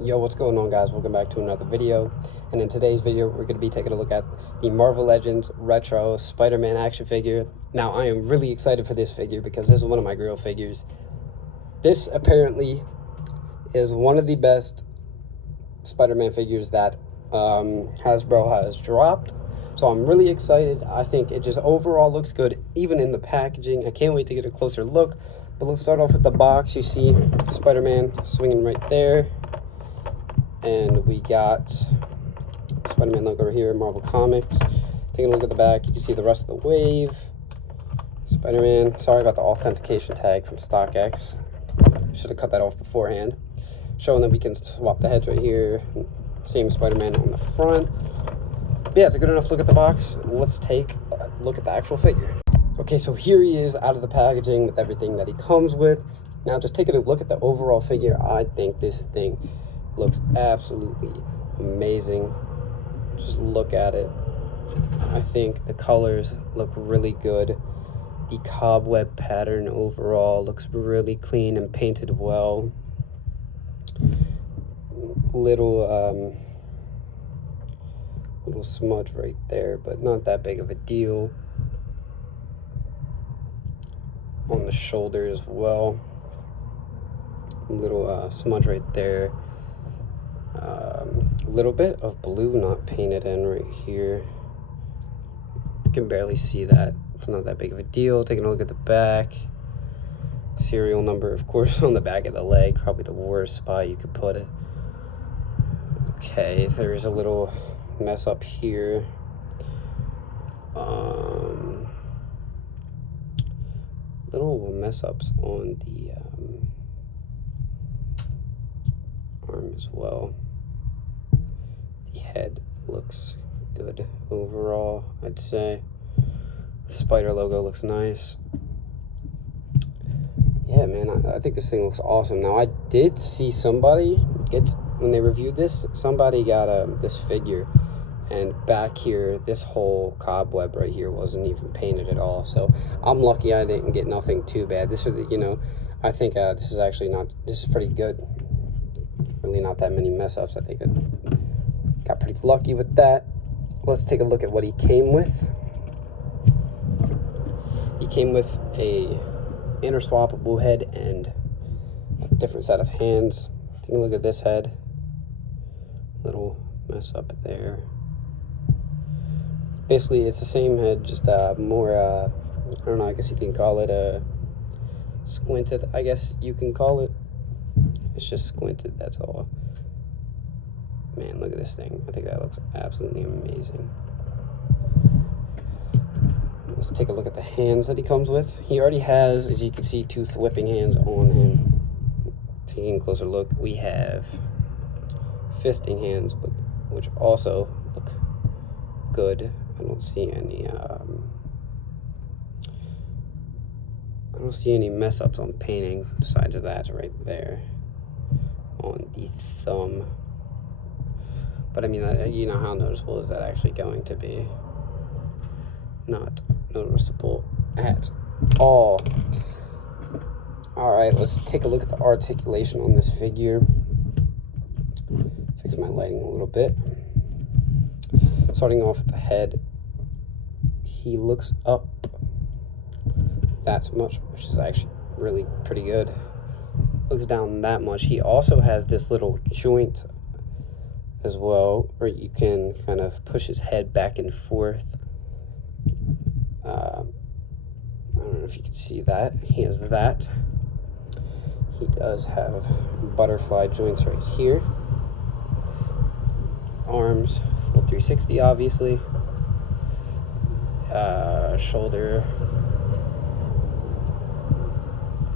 Yo, what's going on, guys? Welcome back to another video. And in today's video, we're going to be taking a look at the Marvel Legends Retro Spider-Man action figure. Now, I am really excited for this figure because this is one of my grill figures. This apparently is one of the best Spider-Man figures that Hasbro has dropped. So I'm really excited. I think it just overall looks good, even in the packaging. I can't wait to get a closer look. But let's start off with the box. You see Spider-Man swinging right there. And we got Spider-Man logo over here, Marvel Comics. Taking a look at the back, you can see the rest of the wave. Spider-Man, sorry about the authentication tag from StockX. Should have cut that off beforehand. Showing that we can swap the heads right here. Same Spider-Man on the front. But yeah, it's a good enough look at the box. Let's take a look at the actual figure. Okay, so here he is out of the packaging with everything that he comes with. Now just taking a look at the overall figure, I think this thing looks absolutely amazing. Just look at it. I think the colors look really good. The cobweb pattern overall looks really clean and painted well. Little smudge right there, but not that big of a deal. On the shoulder as well. Little smudge right there. A little bit of blue not painted in right here. You can barely see that. It's not that big of a deal. Taking a look at the back. Serial number, of course, on the back of the leg. Probably the worst spot you could put it. Okay, there's a little mess up here. Little mess ups on the arm as well. The head looks good overall, I'd say. The spider logo looks nice. Yeah, man, I think this thing looks awesome. Now, I did see somebody get, when they reviewed this, somebody got this figure, and back here, this whole cobweb right here wasn't even painted at all. So I'm lucky I didn't get nothing too bad. This is, I think this is actually not, this is pretty good. Really not that many mess ups. I think I got pretty lucky with that. Let's take a look at what he came with. He came with a interswappable head and a different set of hands. Take a look at this head. Little mess up there. Basically, it's the same head, just more, I don't know, I guess you can call it squinted, I guess you can call it. It's just squinted, that's all. Man, look at this thing. I think that looks absolutely amazing. Let's take a look at the hands that he comes with. He already has, as you can see, 2 whipping hands on him. Taking a closer look, we have fisting hands, but which also look good. I don't see any mess ups on painting besides of that right there on the thumb. But I mean, you know, how noticeable is that actually going to be? Not noticeable at all. All right, let's take a look at the articulation on this figure. Fix my lighting a little bit. Starting off with the head, he looks up that much, which is actually really pretty good. Looks down that much. He also has this little joint as well, where you can kind of push his head back and forth. I don't know if you can see that. He has that. He does have butterfly joints right here. Arms, full 360, obviously. Shoulder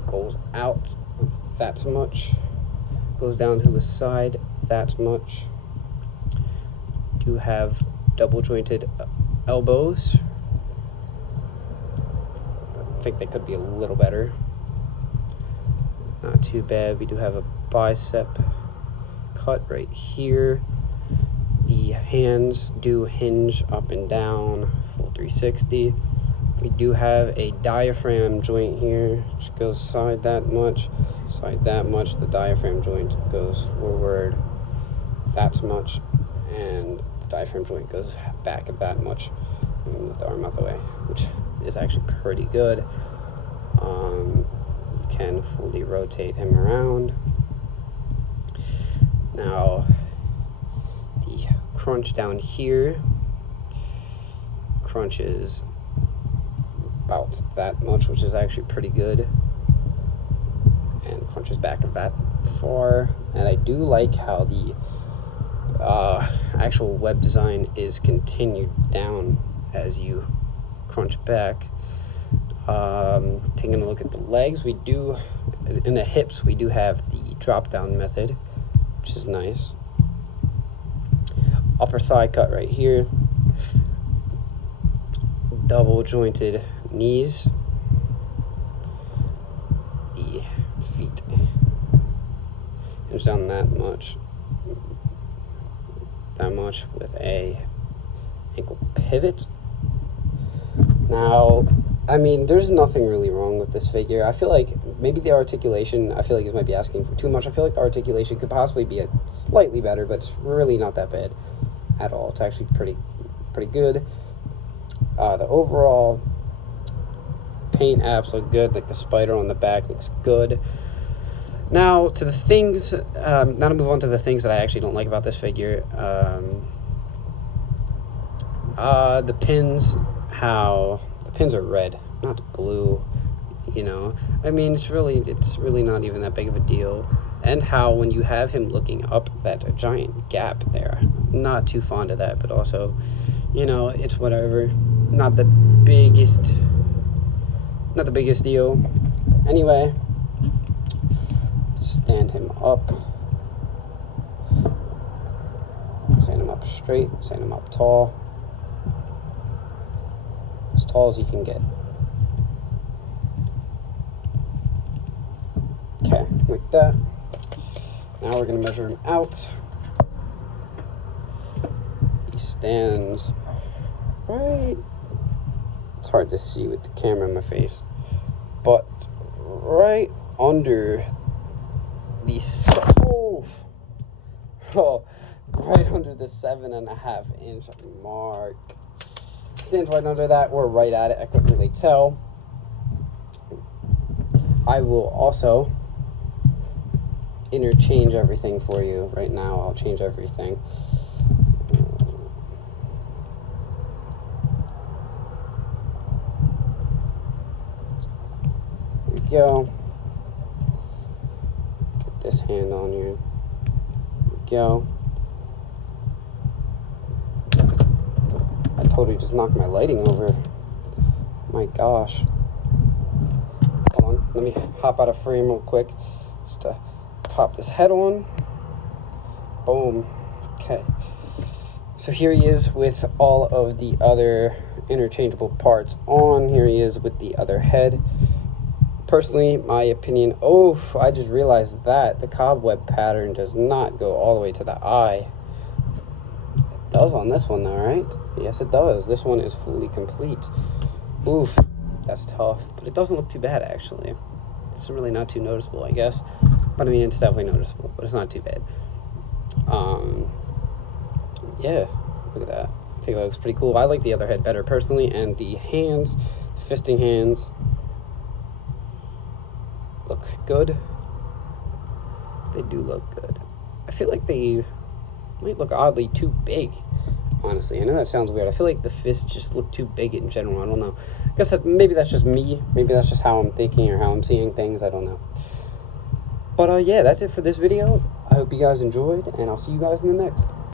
goes out that much. Goes down to the side that much. Do have double jointed elbows. I think they could be a little better. Not too bad. We do have a bicep cut right here. The hands do hinge up and down, full 360. We do have a diaphragm joint here, which goes side that much. The diaphragm joint goes forward that much, and the diaphragm joint goes back that much. Let me move the arm out the way, which is actually pretty good. You can fully rotate him around. Now, the crunch down here crunches about that much, which is actually pretty good, and crunches back that far. And I do like how the actual web design is continued down as you crunch back. Taking a look at the legs, we do, in the hips, we do have the drop down method, which is nice. Upper thigh cut right here. Double jointed knees. The feet hinge down that much with a ankle pivot. Now, I mean, there's nothing really wrong with this figure. I feel like maybe the articulation, I feel like this might be asking for too much. I feel like the articulation could possibly be slightly better, but it's really not that bad at all. It's actually pretty good. The overall paint apps look good. Like the spider on the back looks good. Now to the things, now to move on to the things that I actually don't like about this figure. The pins, how the pins are red, not blue. You know, I mean, it's really not even that big of a deal. And how when you have him looking up, that giant gap there, not too fond of that, but also, you know, it's whatever. Not the biggest deal. Anyway, stand him up straight, stand him up tall, as tall as you can get. Okay, like that. Now we're going to measure him out. He stands right, it's hard to see with the camera in my face, but right under the right under the 7.5 inch mark. Stands right under that, or right at it, I couldn't really tell. I will also interchange everything for you right now. I'll change everything. There we go. Get this hand on here. There we go. I totally just knocked my lighting over. My gosh. Hold on, let me hop out of frame real quick just to pop this head on. Boom. Okay. So here he is with all of the other interchangeable parts on. Here he is with the other head. Personally, my opinion, I just realized that the cobweb pattern does not go all the way to the eye. It does on this one though, right? Yes, it does. This one is fully complete. Oof, that's tough, but it doesn't look too bad actually. It's really not too noticeable, I guess. But I mean, it's definitely noticeable, but it's not too bad. Yeah, look at that. I think that looks pretty cool. I like the other head better personally, and the hands, fisting hands, look good. They do look good. I feel like they might look oddly too big, honestly. I know that sounds weird. I feel like the fists just look too big in general. I don't know. I guess maybe that's just me. Maybe that's just how I'm thinking or how I'm seeing things. I don't know. But yeah, that's it for this video. I hope you guys enjoyed, and I'll see you guys in the next.